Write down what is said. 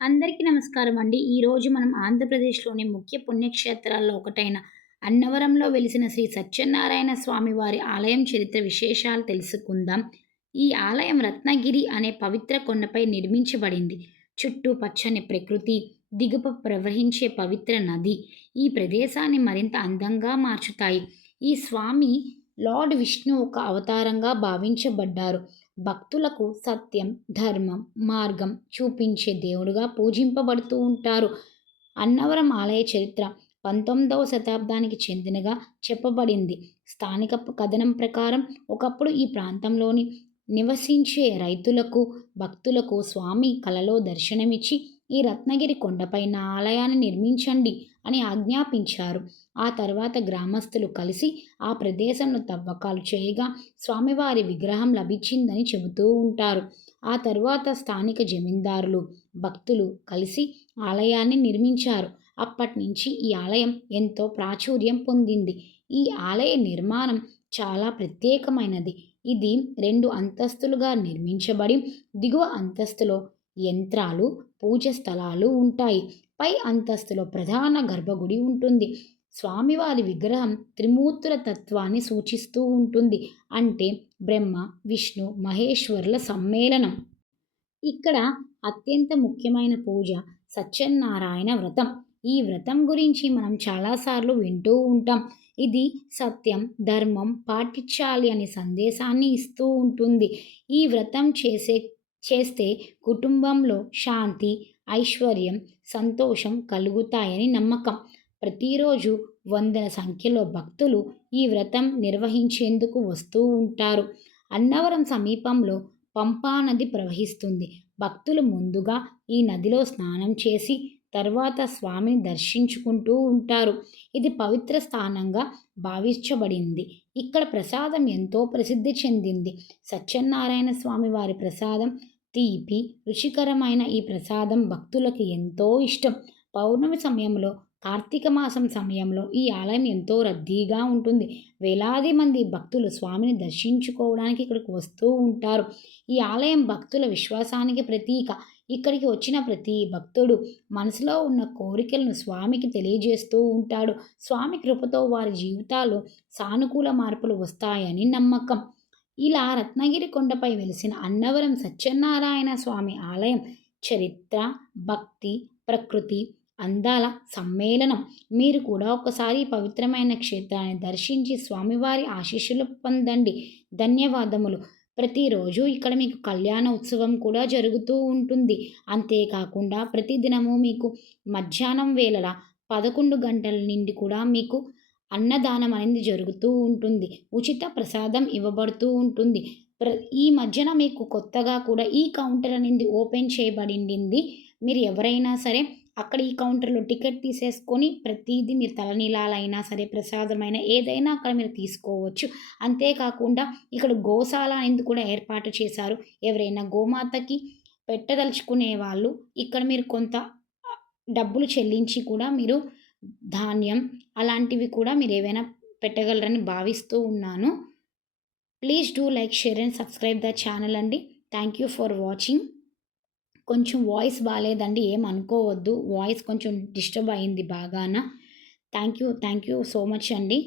అందరికీ నమస్కారం అండి. ఈరోజు మనం ఆంధ్రప్రదేశ్‌లోని ముఖ్య పుణ్యక్షేత్రాల్లో ఒకటైన అన్నవరంలో వెలిసిన శ్రీ సత్యనారాయణ స్వామి వారి ఆలయం చరిత్ర విశేషాలు తెలుసుకుందాం. ఈ ఆలయం రత్నగిరి అనే పవిత్ర కొండపై నిర్మించబడింది. చుట్టూ పచ్చని ప్రకృతి, దిగువ ప్రవహించే పవిత్ర నది ఈ ప్రదేశాన్ని మరింత అందంగా మార్చుతాయి. ఈ స్వామి లార్డ్ విష్ణు ఒక అవతారంగా భావించబడ్డారు. భక్తులకు సత్యం, ధర్మం, మార్గం చూపించే దేవుడుగా పూజింపబడుతూ ఉంటారు. అన్నవరం ఆలయ చరిత్ర 19వ శతాబ్దానికి చెందినగా చెప్పబడింది. స్థానిక కథనం ప్రకారం ఒకప్పుడు ఈ ప్రాంతంలోని నివసించే రైతులకు, భక్తులకు స్వామి కలలో దర్శనమిచ్చి ఈ రత్నగిరి కొండపైన ఆలయాన్ని నిర్మించండి అని ఆజ్ఞాపించారు. ఆ తర్వాత గ్రామస్తులు కలిసి ఆ ప్రదేశంలో తవ్వకాలు చేయగా స్వామివారి విగ్రహం లభించిందని చెబుతూ ఉంటారు. ఆ తరువాత స్థానిక జమీందారులు, భక్తులు కలిసి ఆలయాన్ని నిర్మించారు. అప్పటినుంచి ఈ ఆలయం ఎంతో ప్రాచుర్యం పొందింది. ఈ ఆలయ నిర్మాణం చాలా ప్రత్యేకమైనది. ఇది 2 అంతస్తులుగా నిర్మించబడి దిగువ అంతస్తులో యంత్రాలు, పూజ స్థలాలు ఉంటాయి. పై అంతస్తులో ప్రధాన గర్భగుడి ఉంటుంది. స్వామివారి విగ్రహం త్రిమూర్తుల తత్వాన్ని సూచిస్తూ ఉంటుంది. అంటే బ్రహ్మ, విష్ణు, మహేశ్వరుల సమ్మేళనం. ఇక్కడ అత్యంత ముఖ్యమైన పూజ సత్యనారాయణ వ్రతం. ఈ వ్రతం గురించి మనం చాలాసార్లు వింటూ ఉంటాం. ఇది సత్యం, ధర్మం పాటించాలి అనే సందేశాన్ని ఇస్తూ ఉంటుంది. ఈ వ్రతం చేస్తే కుటుంబంలో శాంతి, ఐశ్వర్యం, సంతోషం కలుగుతాయని నమ్మకం. ప్రతిరోజు వందల సంఖ్యలో భక్తులు ఈ వ్రతం నిర్వహించేందుకు వస్తూ ఉంటారు. అన్నవరం సమీపంలో పంపా నది ప్రవహిస్తుంది. భక్తులు ముందుగా ఈ నదిలో స్నానం చేసి తర్వాత స్వామిని దర్శించుకుంటూ ఉంటారు. ఇది పవిత్ర స్థానంగా భావించబడింది. ఇక్కడ ప్రసాదం ఎంతో ప్రసిద్ధి చెందింది. సత్యనారాయణ స్వామి వారి ప్రసాదం తీపి, రుచికరమైన ఈ ప్రసాదం భక్తులకు ఎంతో ఇష్టం. పౌర్ణమి సమయంలో, కార్తీక మాసం సమయంలో ఈ ఆలయం ఎంతో రద్దీగా ఉంటుంది. వేలాది మంది భక్తులు స్వామిని దర్శించుకోవడానికి ఇక్కడికి వస్తూ ఉంటారు. ఈ ఆలయం భక్తుల విశ్వాసానికి ప్రతీక. ఇక్కడికి వచ్చిన ప్రతి భక్తుడు మనసులో ఉన్న కోరికలను స్వామికి తెలియజేస్తూ ఉంటాడు. స్వామి కృపతో వారి జీవితాల్లో సానుకూల మార్పులు వస్తాయని నమ్మకం. ఇలా రత్నగిరి కొండపై వెలిసిన అన్నవరం సత్యనారాయణ స్వామి ఆలయం చరిత్ర, భక్తి, ప్రకృతి అందాల సమ్మేళనం. మీరు కూడా ఒకసారి ఈ పవిత్రమైన క్షేత్రాన్ని దర్శించి స్వామివారి ఆశీస్సులు పొందండి. ధన్యవాదములు. ప్రతిరోజు ఇక్కడ మీకు కళ్యాణ ఉత్సవం కూడా జరుగుతూ ఉంటుంది. అంతేకాకుండా ప్రతిదినము మీకు మధ్యాహ్నం వేళల 11 గంటల నుండి కూడా మీకు అన్నదానం అనేది జరుగుతూ ఉంటుంది. ఉచిత ప్రసాదం ఇవ్వబడుతూ ఉంటుంది. ఈ మధ్యన మీకు కొత్తగా కూడా ఈ కౌంటర్ అనేది ఓపెన్ చేయబడింది. మీరు ఎవరైనా సరే అక్కడ ఈ కౌంటర్‌లో టికెట్ తీసేసుకొని ప్రతీదీ మీరు తలనీలాలైనా సరే, ప్రసాదమైనా ఏదైనా అక్కడ మీరు తీసుకోవచ్చు. అంతేకాకుండా ఇక్కడ గోశాల అనేది కూడా ఏర్పాటు చేశారు. ఎవరైనా గోమాతకి పెట్టదలుచుకునే వాళ్ళు ఇక్కడ మీరు కొంత డబ్బులు చెల్లించి కూడా మీరు ధాన్యం అలాంటివి కూడా మీరేవైనా పెట్టగలరని భావిస్తూ ఉన్నాను. Please do like, share and subscribe the channel అండి. Thank you for watching. కొంచెం వాయిస్ బాలేదండి. ఏమనుకోవద్దు. వాయిస్ కొంచెం డిస్టర్బ్ అయింది బాగాన. థ్యాంక్ యూ సో మచ్ అండి.